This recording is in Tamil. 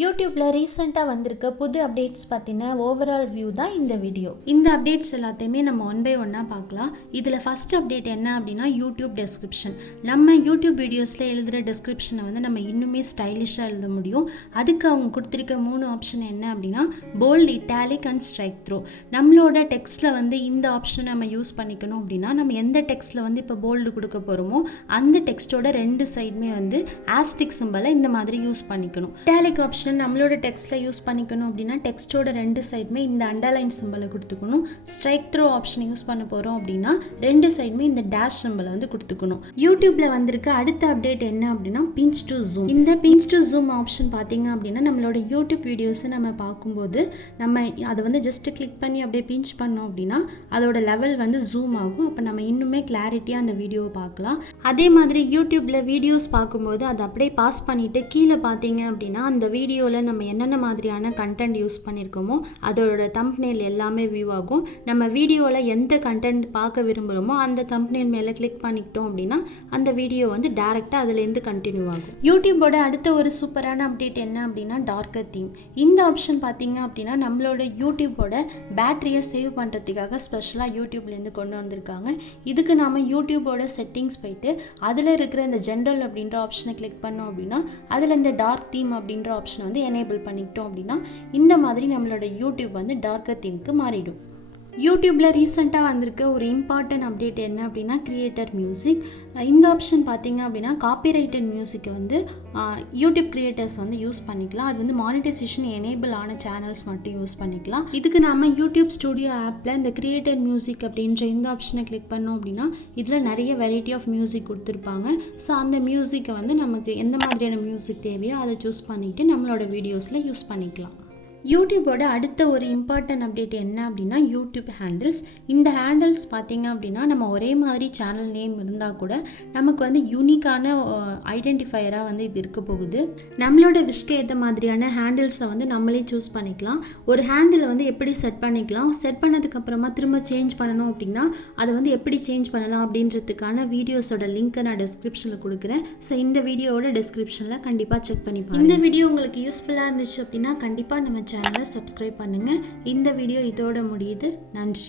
யூடியூப்பில் ரீசெண்டாக வந்திருக்க புது அப்டேட்ஸ் பற்றின ஓவரால் வியூ தான் இந்த வீடியோ. இந்த அப்டேட்ஸ் எல்லாத்தையுமே நம்ம ஒன் பை ஒன்னாக பார்க்கலாம். இதில் ஃபஸ்ட் அப்டேட் என்ன அப்படின்னா யூடியூப் டெஸ்கிரிப்ஷன். நம்ம யூடியூப் வீடியோஸில் எழுதுகிற டெஸ்கிரிப்ஷனை வந்து நம்ம இன்னுமே ஸ்டைலிஷாக எழுத முடியும். அதுக்கு அவங்க கொடுத்துருக்க 3 ஆப்ஷன் என்ன அப்படின்னா bold, italic and strike through. நம்மளோட டெக்ஸ்ட்டில் வந்து இந்த ஆப்ஷனை நம்ம யூஸ் பண்ணிக்கணும் அப்படின்னா நம்ம எந்த டெக்ஸ்ட்டில் வந்து இப்போ போல்டு கொடுக்க போகிறோமோ அந்த டெக்ஸ்ட்டோட 2 சைடுமே வந்து ஆஸ்டிக் சிம்பலை இந்த மாதிரி யூஸ் பண்ணிக்கணும். இட்டாலிக் ஆப்ஷன் நம்மளோட டெக்ஸ்ட்டில் யூஸ் பண்ணிக்கணும் அப்படின்னா டெக்ஸ்ட்டோட 2 சைடுமே இந்த அண்டர்லைன் சிம்பலை கொடுத்துக்கணும். ஸ்ட்ரைக் த்ரோ ஆப்ஷனை யூஸ் பண்ண போகிறோம் அப்படின்னா 2 சைடுமே இந்த டேஷ் சிம்பலை வந்து கொடுத்துக்கணும். யூடியூப்பில் வந்திருக்க அடுத்த அப்டேட் என்ன அப்படின்னா பிஞ்ச் டு ஜூம். இந்த பிஞ்ச் டு ஜூம் ஆப்ஷன் பார்த்தீங்க அப்படின்னா நம்மளோட யூடியூப் வீடியோஸை நம்ம பார்க்கும்போது நம்ம அதை வந்து ஜஸ்ட் கிளிக் பண்ணி அப்படியே பிஞ்ச் பண்ணோம் அப்படின்னா அதோட லெவல் வந்து ஜூம் ஆகும். அப்போ நம்ம இன்னுமே கிளாரிட்டியாக அந்த வீடியோவை பார்க்கலாம். அதே மாதிரி யூடியூப்பில் வீடியோஸ் பார்க்கும்போது அதை அப்படியே பாஸ் பண்ணிவிட்டு கீழே பார்த்தீங்க அப்படின்னா அந்த வீடியோவில் நம்ம என்னென்ன மாதிரியான கண்டென்ட் யூஸ் பண்ணியிருக்கோமோ அதோட தம்ப்நெயில் எல்லாமே வியூ ஆகும். நம்ம வீடியோவில் எந்த கண்டென்ட் பார்க்க விரும்புகிறோமோ அந்த தம்ப்நெயில் மேலே கிளிக் பண்ணிக்கிட்டோம் அப்படின்னா அந்த வீடியோ வந்து டேரெக்டாக அதுலேருந்து கண்டினியூ ஆகும். யூடியூபோட அடுத்த ஒரு சூப்பரான அப்டேட் என்ன அப்படின்னா டார்க்கர் தீம். இந்த ஆப்ஷன் பார்த்தீங்க அப்படின்னா நம்மளோட யூடியூபோட பேட்டரியை சேவ் பண்ணுறதுக்காக ஸ்பெஷலாக யூடியூப்லேருந்து கொண்டு வந்திருக்காங்க. இதுக்கு நாம் யூடியூபோட செட்டிங்ஸ் போயிட்டு அதில் இருக்கிற இந்த ஜென்ரல் அப்படின்ற ஆப்ஷனை கிளிக் பண்ணோம் அப்படின்னா அதில் இந்த டார்க் தீம் அப்படின்ற ஆப்ஷனை வந்து எனேபிள் பண்ணிக்கிட்டோம் அப்படின்னா இந்த மாதிரி நம்மளோட யூடியூப் வந்து டார்க்கர் தீம்க்கு மாறிடும். யூடியூப்பில் ரீசெண்டாக வந்திருக்க ஒரு இம்பார்ட்டன்ட் அப்டேட் என்ன அப்படின்னா கிரியேட்டர் மியூசிக். இந்த ஆப்ஷன் பார்த்தீங்க அப்படின்னா காப்பிரைட்டட் மியூசிக்கை வந்து யூடியூப் கிரியேட்டர்ஸ் வந்து யூஸ் பண்ணிக்கலாம். அது வந்து மானிட்டைசேஷன் எனேபிள் ஆன சேனல்ஸ் மட்டும் யூஸ் பண்ணிக்கலாம். இதுக்கு நாம் யூடியூப் ஸ்டுடியோ ஆப்பில் இந்த கிரியேட்டர் மியூசிக் அப்படின்ற இந்த ஆப்ஷனை கிளிக் பண்ணோம் அப்படின்னா இதில் நிறைய வெரைட்டி ஆஃப் மியூசிக் கொடுத்துருப்பாங்க. ஸோ அந்த மியூசிக்கை வந்து நமக்கு எந்த மாதிரியான மியூசிக் தேவையோ அதை சூஸ் பண்ணிவிட்டு நம்மளோட வீடியோஸில் யூஸ் பண்ணிக்கலாம். யூடியூபோட அடுத்த ஒரு இம்பார்ட்டன்ட் அப்டேட் என்ன அப்படின்னா யூடியூப் ஹேண்டில்ஸ். இந்த ஹேண்டில்ஸ் பார்த்தீங்க அப்படின்னா நம்ம ஒரே மாதிரி சேனல் நேம் இருந்தால் கூட நமக்கு வந்து யூனிக்கான ஐடென்டிஃபையராக வந்து இது இருக்க போகுது. நம்மளோட விஷக்கு ஏற்ற மாதிரியான ஹேண்டில்ஸை வந்து நம்மளே சூஸ் பண்ணிக்கலாம். ஒரு ஹேண்டிலை வந்து எப்படி செட் பண்ணிக்கலாம், செட் பண்ணதுக்கப்புறமா திரும்ப சேஞ்ச் பண்ணணும் அப்படின்னா அதை வந்து எப்படி சேஞ்ச் பண்ணலாம் அப்படின்றதுக்கான வீடியோஸோட லிங்க்கை நான் டிஸ்கிரிப்ஷனில் கொடுக்குறேன். ஸோ இந்த வீடியோவோட டிஸ்கிரிப்ஷனில் கண்டிப்பாக செக் பண்ணி பாருங்க. இந்த வீடியோ உங்களுக்கு யூஸ்ஃபுல்லாக இருந்துச்சு அப்படின்னா கண்டிப்பாக நம்ம சேனலை சப்ஸ்கிரைப் பண்ணுங்கள். இந்த வீடியோ இதோட முடியுது. நன்றி.